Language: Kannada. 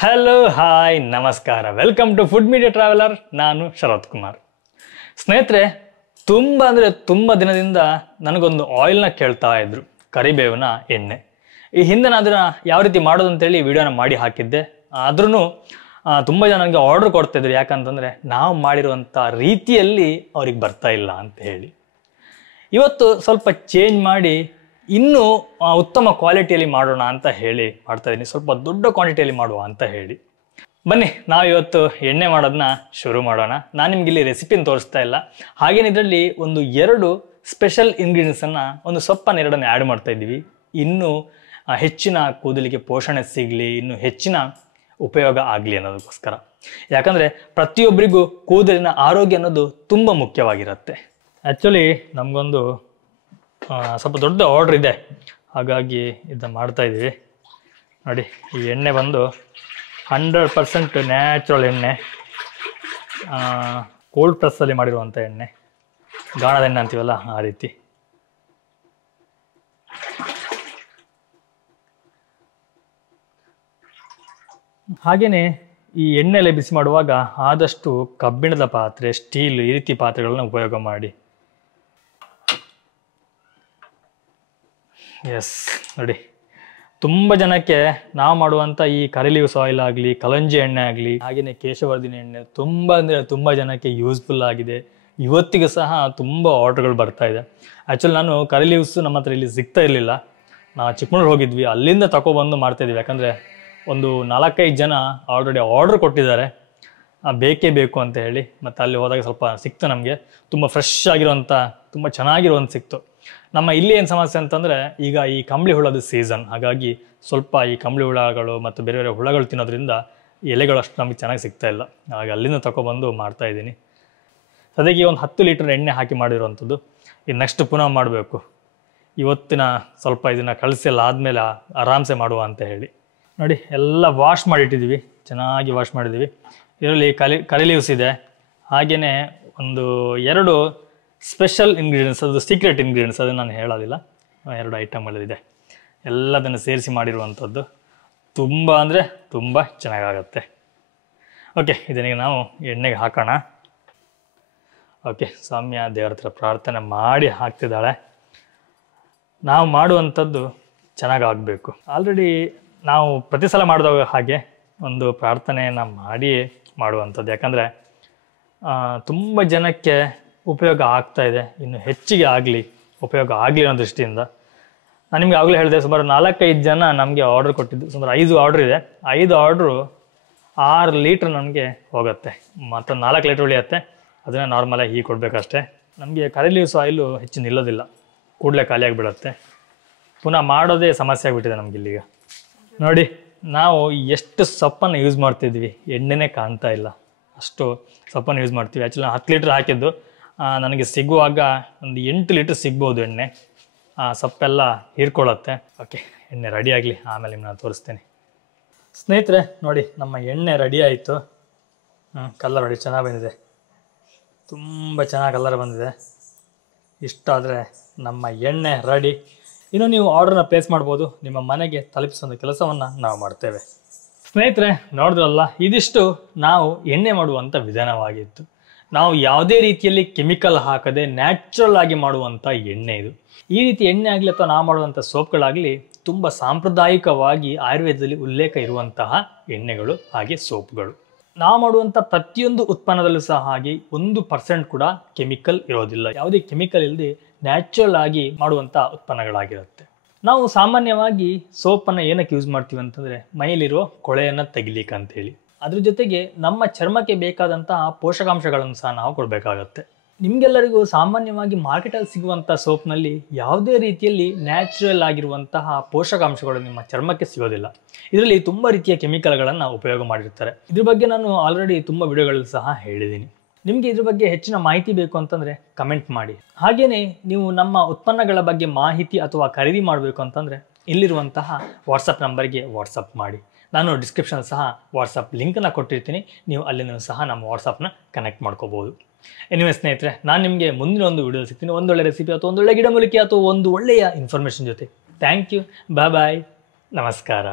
ಹಲೋ ಹಾಯ್ ನಮಸ್ಕಾರ, welcome to food media traveller. ನಾನು ಶರತ್ ಕುಮಾರ್. ಸ್ನೇಹಿತರೆ, ತುಂಬ ದಿನದಿಂದ ನನಗೊಂದು ಆಯಿಲ್ನ ಕೇಳ್ತಾ ಇದ್ರು, ಕರಿಬೇವಿನ ಎಣ್ಣೆ. ಈ ಹಿಂದೆ ನಾನು ಅದನ್ನು ಯಾವ ರೀತಿ ಮಾಡೋದು ಅಂತೇಳಿ ವಿಡಿಯೋನ ಮಾಡಿ ಹಾಕಿದ್ದೆ. ಆದ್ರೂ ತುಂಬ ಜನ ನನಗೆ ಆರ್ಡರ್ ಕೊಡ್ತಾಯಿದ್ರು, ಯಾಕಂತಂದರೆ ನಾವು ಮಾಡಿರುವಂಥ ರೀತಿಯಲ್ಲಿ ಅವ್ರಿಗೆ ಬರ್ತಾ ಇಲ್ಲ ಅಂತ ಹೇಳಿ. ಇವತ್ತು ಸ್ವಲ್ಪ ಚೇಂಜ್ ಮಾಡಿ ಇನ್ನೂ ಉತ್ತಮ ಕ್ವಾಲಿಟಿಯಲ್ಲಿ ಮಾಡೋಣ ಅಂತ ಹೇಳಿ ಮಾಡ್ತಾ ಇದ್ದೀನಿ. ಸ್ವಲ್ಪ ದೊಡ್ಡ ಕ್ವಾಂಟಿಟಿಯಲ್ಲಿ ಮಾಡುವ ಅಂತ ಹೇಳಿ. ಬನ್ನಿ, ನಾವು ಇವತ್ತು ಎಣ್ಣೆ ಮಾಡೋದನ್ನ ಶುರು ಮಾಡೋಣ. ನಾನು ನಿಮ್ಗೆ ಇಲ್ಲಿ ರೆಸಿಪಿನ ತೋರಿಸ್ತಾ ಇಲ್ಲ. ಹಾಗೇನು ಇದರಲ್ಲಿ ಎರಡು ಸ್ಪೆಷಲ್ ಇಂಗ್ರೀಡಿಯೆಂಟ್ಸನ್ನು, ಒಂದು ಸೊಪ್ಪನ್ನು ಎರಡನ್ನು ಆ್ಯಡ್ ಮಾಡ್ತಾ ಇದ್ದೀವಿ. ಇನ್ನೂ ಹೆಚ್ಚಿನ ಕೂದಲಿಗೆ ಪೋಷಣೆ ಸಿಗಲಿ, ಇನ್ನೂ ಹೆಚ್ಚಿನ ಉಪಯೋಗ ಆಗಲಿ ಅನ್ನೋದಕ್ಕೋಸ್ಕರ. ಯಾಕಂದರೆ ಪ್ರತಿಯೊಬ್ಬರಿಗೂ ಕೂದಲಿನ ಆರೋಗ್ಯ ಅನ್ನೋದು ತುಂಬ ಮುಖ್ಯವಾಗಿರುತ್ತೆ. ಆ್ಯಕ್ಚುಲಿ ನಮಗೊಂದು ಸ್ವಲ್ಪ ದೊಡ್ಡ ಆರ್ಡ್ರ್ ಇದೆ, ಹಾಗಾಗಿ ಇದನ್ನು ಮಾಡ್ತಾ ಇದ್ದೀವಿ. ನೋಡಿ, ಈ ಎಣ್ಣೆ ಬಂದು 100% ನ್ಯಾಚುರಲ್ ಎಣ್ಣೆ, ಕೋಲ್ಡ್ ಪ್ರೆಸ್ಸಲ್ಲಿ ಮಾಡಿರುವಂಥ ಎಣ್ಣೆ, ಗಾಣದ ಎಣ್ಣೆ ಅಂತೀವಲ್ಲ ಆ ರೀತಿ. ಹಾಗೆಯೇ ಈ ಎಣ್ಣೆಲೆ ಬಿಸಿ ಮಾಡುವಾಗ ಆದಷ್ಟು ಕಬ್ಬಿಣದ ಪಾತ್ರೆ, ಸ್ಟೀಲ್, ಈ ರೀತಿ ಪಾತ್ರೆಗಳನ್ನ ಉಪಯೋಗ ಮಾಡಿ. ಎಸ್, ನೋಡಿ, ತುಂಬ ಜನಕ್ಕೆ ನಾವು ಮಾಡುವಂಥ ಈ ಕರಿ ಲೀವ್ಸ್ ಆಯಿಲ್ ಆಗಲಿ, ಕಲಂಜಿ ಎಣ್ಣೆ ಆಗಲಿ, ಹಾಗೆಯೇ ಕೇಶವರ್ಧಿನಿ ಎಣ್ಣೆ ತುಂಬ ಜನಕ್ಕೆ ಯೂಸ್ಫುಲ್ ಆಗಿದೆ. ಇವತ್ತಿಗೂ ಸಹ ತುಂಬ ಆರ್ಡ್ರ್ಗಳು ಬರ್ತಾ ಇದೆ. ಆ್ಯಕ್ಚುಲಿ ನಾನು ಕರಿ ಲೀವ್ಸ್ ನಮ್ಮ ಹತ್ರ ಇಲ್ಲಿ ಸಿಗ್ತಾ ಇರಲಿಲ್ಲ. ನಾವು ಚಿಕ್ಕಮಗಳೂರು ಹೋಗಿದ್ವಿ, ಅಲ್ಲಿಂದ ತಗೊಬಂದು ಮಾಡ್ತಾಯಿದ್ವಿ. ಯಾಕಂದರೆ ಒಂದು 4-5 ಜನ ಆಲ್ರೆಡಿ ಆರ್ಡ್ರ್ ಕೊಟ್ಟಿದ್ದಾರೆ, ಬೇಕೇ ಬೇಕು ಅಂತ ಹೇಳಿ. ಮತ್ತು ಅಲ್ಲಿ ಹೋದಾಗ ಸ್ವಲ್ಪ ಸಿಕ್ತು ನಮಗೆ, ತುಂಬ ಫ್ರೆಶ್ ಆಗಿರುವಂಥ, ತುಂಬ ಚೆನ್ನಾಗಿರುವಂಥ ಸಿಕ್ತು. ನಮ್ಮ ಇಲ್ಲಿ ಏನು ಸಮಸ್ಯೆ ಅಂತಂದರೆ, ಈಗ ಈ ಕಂಬಳಿ ಹುಳದ ಸೀಸನ್, ಹಾಗಾಗಿ ಸ್ವಲ್ಪ ಈ ಕಂಬಳಿ ಹುಳಗಳು ಮತ್ತು ಬೇರೆ ಬೇರೆ ಹುಳಗಳು ತಿನ್ನೋದ್ರಿಂದ ಎಲೆಗಳು ಅಷ್ಟು ನಮಗೆ ಚೆನ್ನಾಗಿ ಸಿಗ್ತಾ ಇಲ್ಲ. ಹಾಗೆ ಅಲ್ಲಿಂದ ತಗೊಬಂದು ಮಾಡ್ತಾಯಿದ್ದೀನಿ. ಅದಕ್ಕೆ ಒಂದು 10 ಲೀಟರ್ ಎಣ್ಣೆ ಹಾಕಿ ಮಾಡಿರುವಂಥದ್ದು. ಇದು ನೆಕ್ಸ್ಟ್ ಪುನಃ ಮಾಡಬೇಕು. ಇವತ್ತಿನ ಸ್ವಲ್ಪ ಇದನ್ನು ಕಳಿಸಿ ಎಲ್ಲ ಆದಮೇಲೆ ಆರಾಮ್ಸೆ ಮಾಡುವ ಅಂತ ಹೇಳಿ. ನೋಡಿ, ಎಲ್ಲ ವಾಶ್ ಮಾಡಿಟ್ಟಿದ್ದೀವಿ, ಚೆನ್ನಾಗಿ ವಾಶ್ ಮಾಡಿದ್ದೀವಿ. ಇದರಲ್ಲಿ ಕರಿ ಲೀವ್ಸ್ ಇದೆ, ಹಾಗೆಯೇ ಎರಡು ಸ್ಪೆಷಲ್ ಇಂಗ್ರೀಡಿಯೆಂಟ್ಸ್, ಅದು ಸೀಕ್ರೆಟ್ ಇಂಗ್ರೀಡಿಯೆಂಟ್ಸ್, ಅದನ್ನು ನಾನು ಹೇಳೋದಿಲ್ಲ. 2 ಐಟಮ್ಗಳಿದೆ, ಎಲ್ಲದನ್ನು ಸೇರಿಸಿ ಮಾಡಿರುವಂಥದ್ದು. ತುಂಬ ಅಂದರೆ ತುಂಬ ಚೆನ್ನಾಗಾಗತ್ತೆ. ಓಕೆ, ಇದನ್ನೀಗ ನಾವು ಎಣ್ಣೆಗೆ ಹಾಕೋಣ. ಓಕೆ, ಸೌಮ್ಯ ದೇವರ ಹತ್ರ ಪ್ರಾರ್ಥನೆ ಮಾಡಿ ಹಾಕ್ತಿದ್ದಾಳೆ. ನಾವು ಮಾಡುವಂಥದ್ದು ಚೆನ್ನಾಗಾಗಬೇಕು. ಆಲ್ರೆಡಿ ನಾವು ಪ್ರತಿ ಸಲ ಮಾಡಿದಾಗ ಹಾಗೆ ಒಂದು ಪ್ರಾರ್ಥನೆಯನ್ನು ಮಾಡಿಯೇ ಮಾಡುವಂಥದ್ದು. ಯಾಕಂದರೆ ತುಂಬ ಜನಕ್ಕೆ ಉಪಯೋಗ ಆಗ್ತಾ ಇದೆ, ಇನ್ನು ಹೆಚ್ಚಿಗೆ ಉಪಯೋಗ ಆಗಲಿ ಅನ್ನೋ ದೃಷ್ಟಿಯಿಂದ. ನಾನು ನಿಮಗೆ ಆಗಲೇ ಹೇಳಿದೆ, ಸುಮಾರು 4-5 ಜನ ನಮಗೆ ಆರ್ಡ್ರ್ ಕೊಟ್ಟಿದ್ದು. ಸುಮಾರು 5 ಆರ್ಡ್ರ್ ಇದೆ. 5 ಆರ್ಡ್ರು 6 ಲೀಟ್ರ್ ನಮಗೆ ಹೋಗುತ್ತೆ, ಮತ್ತೊಂದು 4 ಲೀಟ್ರ್ ಉಳಿಯುತ್ತೆ. ಅದನ್ನು ನಾರ್ಮಲಾಗಿ ಹೀಗೆ ಕೊಡಬೇಕಷ್ಟೇ. ನಮಗೆ ಕರಿ ಲೀವ್ಸ್ ಆಯಿಲು ಹೆಚ್ಚು ನಿಲ್ಲೋದಿಲ್ಲ, ಕೂಡಲೇ ಖಾಲಿಯಾಗಿಬಿಡುತ್ತೆ. ಪುನಃ ಮಾಡೋದೇ ಸಮಸ್ಯೆ ಆಗಿಬಿಟ್ಟಿದೆ ನಮ್ಗೆ ಇಲ್ಲಿಗ. ನೋಡಿ, ನಾವು ಎಷ್ಟು ಸೊಪ್ಪನ್ನು ಯೂಸ್ ಮಾಡ್ತಿದ್ವಿ, ಎಣ್ಣೆನೇ ಕಾಣ್ತಾ ಇಲ್ಲ, ಅಷ್ಟು ಸೊಪ್ಪನ್ನು ಯೂಸ್ ಮಾಡ್ತೀವಿ. ಆ್ಯಕ್ಚುಲಿ 10 ಲೀಟ್ರ್ ಹಾಕಿದ್ದು, ನನಗೆ ಸಿಗುವಾಗ ಒಂದು 8 ಲೀಟ್ರ್ ಸಿಗ್ಬೋದು ಎಣ್ಣೆ. ಸೊಪ್ಪೆಲ್ಲ ಹೀರ್ಕೊಳ್ಳುತ್ತೆ. ಓಕೆ, ಎಣ್ಣೆ ರೆಡಿ ಆಗಲಿ, ಆಮೇಲೆ ನಿಮ್ಮನ್ನ ತೋರಿಸ್ತೀನಿ. ಸ್ನೇಹಿತರೆ, ನೋಡಿ, ನಮ್ಮ ಎಣ್ಣೆ ರೆಡಿ ಆಯಿತು. ಕಲರ್ ನೋಡಿ, ಚೆನ್ನಾಗಿ ಬಂದಿದೆ, ತುಂಬ ಚೆನ್ನಾಗಿ ಕಲರ್ ಬಂದಿದೆ. ಇಷ್ಟಾದರೆ ನಮ್ಮ ಎಣ್ಣೆ ರೆಡಿ. ಇನ್ನು ನೀವು ಆರ್ಡ್ರನ್ನ ಪ್ಲೇಸ್ ಮಾಡ್ಬೋದು, ನಿಮ್ಮ ಮನೆಗೆ ತಲುಪಿಸೋ ಕೆಲಸವನ್ನು ನಾವು ಮಾಡ್ತೇವೆ. ಸ್ನೇಹಿತರೆ, ನೋಡಿದ್ರಲ್ಲ, ಇದಿಷ್ಟು ನಾವು ಎಣ್ಣೆ ಮಾಡುವಂಥ ವಿಧಾನವಾಗಿತ್ತು. ನಾವು ಯಾವುದೇ ರೀತಿಯಲ್ಲಿ ಕೆಮಿಕಲ್ ಹಾಕದೆ ನ್ಯಾಚುರಲ್ ಆಗಿ ಮಾಡುವಂಥ ಎಣ್ಣೆ ಇದು. ಈ ರೀತಿ ಎಣ್ಣೆ ಆಗಲಿ ಅಥವಾ ನಾವು ಮಾಡುವಂಥ ಸೋಪ್ಗಳಾಗಲಿ ತುಂಬ ಸಾಂಪ್ರದಾಯಿಕವಾಗಿ ಆಯುರ್ವೇದದಲ್ಲಿ ಉಲ್ಲೇಖ ಇರುವಂತಹ ಎಣ್ಣೆಗಳು, ಹಾಗೆ ಸೋಪ್ಗಳು. ನಾವು ಮಾಡುವಂಥ ಪ್ರತಿಯೊಂದು ಉತ್ಪನ್ನದಲ್ಲೂ ಸಹ ಹಾಗೆ 1% ಕೂಡ ಕೆಮಿಕಲ್ ಇರೋದಿಲ್ಲ. ಯಾವುದೇ ಕೆಮಿಕಲ್ ಇಲ್ಲದೆ ನ್ಯಾಚುರಲ್ ಆಗಿ ಮಾಡುವಂಥ ಉತ್ಪನ್ನಗಳಾಗಿರುತ್ತೆ. ನಾವು ಸಾಮಾನ್ಯವಾಗಿ ಸೋಪನ್ನು ಏನಕ್ಕೆ ಯೂಸ್ ಮಾಡ್ತೀವಿ ಅಂತಂದರೆ, ಮೈಲಿರೋ ಕೊಳೆಯನ್ನು ತೆಗಿಲಿಕ್ಕೆ ಅಂತೇಳಿ. ಅದ್ರ ಜೊತೆಗೆ ನಮ್ಮ ಚರ್ಮಕ್ಕೆ ಬೇಕಾದಂತಹ ಪೋಷಕಾಂಶಗಳನ್ನು ಸಹ ನಾವು ಕೊಡಬೇಕಾಗತ್ತೆ. ನಿಮಗೆಲ್ಲರಿಗೂ ಸಾಮಾನ್ಯವಾಗಿ ಮಾರ್ಕೆಟಲ್ಲಿ ಸಿಗುವಂಥ ಸೋಪ್ನಲ್ಲಿ ಯಾವುದೇ ರೀತಿಯಲ್ಲಿ ನ್ಯಾಚುರಲ್ ಆಗಿರುವಂತಹ ಪೋಷಕಾಂಶಗಳು ನಿಮ್ಮ ಚರ್ಮಕ್ಕೆ ಸಿಗೋದಿಲ್ಲ. ಇದರಲ್ಲಿ ತುಂಬ ರೀತಿಯ ಕೆಮಿಕಲ್ಗಳನ್ನು ಉಪಯೋಗ ಮಾಡಿರ್ತಾರೆ. ಇದ್ರ ಬಗ್ಗೆ ನಾನು ಆಲ್ರೆಡಿ ತುಂಬ ವಿಡಿಯೋಗಳಲ್ಲಿ ಸಹ ಹೇಳಿದ್ದೀನಿ. ನಿಮಗೆ ಇದ್ರ ಬಗ್ಗೆ ಹೆಚ್ಚಿನ ಮಾಹಿತಿ ಬೇಕು ಅಂತಂದರೆ ಕಮೆಂಟ್ ಮಾಡಿ. ಹಾಗೆಯೇ ನೀವು ನಮ್ಮ ಉತ್ಪನ್ನಗಳ ಬಗ್ಗೆ ಮಾಹಿತಿ ಅಥವಾ ಖರೀದಿ ಮಾಡಬೇಕು ಅಂತಂದರೆ ಇಲ್ಲಿರುವಂತಹ ವಾಟ್ಸಪ್ ನಂಬರ್ಗೆ ವಾಟ್ಸಪ್ ಮಾಡಿ. ನಾನು ಡಿಸ್ಕ್ರಿಪ್ಷನ್ ಸಹ ವಾಟ್ಸಪ್ ಲಿಂಕನ್ನು ಕೊಟ್ಟಿರ್ತೀನಿ, ನೀವು ಅಲ್ಲಿಂದ ಸಹ ನಮ್ಮ ವಾಟ್ಸಪ್ನ ಕನೆಕ್ಟ್ ಮಾಡ್ಕೋಬೋದು. ಎನಿವೆ ಸ್ನೇಹಿತರೆ, ನಾನು ನಿಮಗೆ ಮುಂದಿನ ಒಂದು ವಿಡಿಯೋ ಸಿಗ್ತೀನಿ, ಒಂದೊಳ್ಳೆ ರೆಸಿಪಿ ಅಥವಾ ಒಂದೊಳ್ಳೆ ಗಿಡಮೂಲಿಕೆ ಅಥವಾ ಒಂದು ಒಳ್ಳೆಯ ಇನ್ಫಾರ್ಮೇಷನ್ ಜೊತೆ. ಥ್ಯಾಂಕ್ ಯು, ಬಾಯ್ ಬಾಯ್, ನಮಸ್ಕಾರ.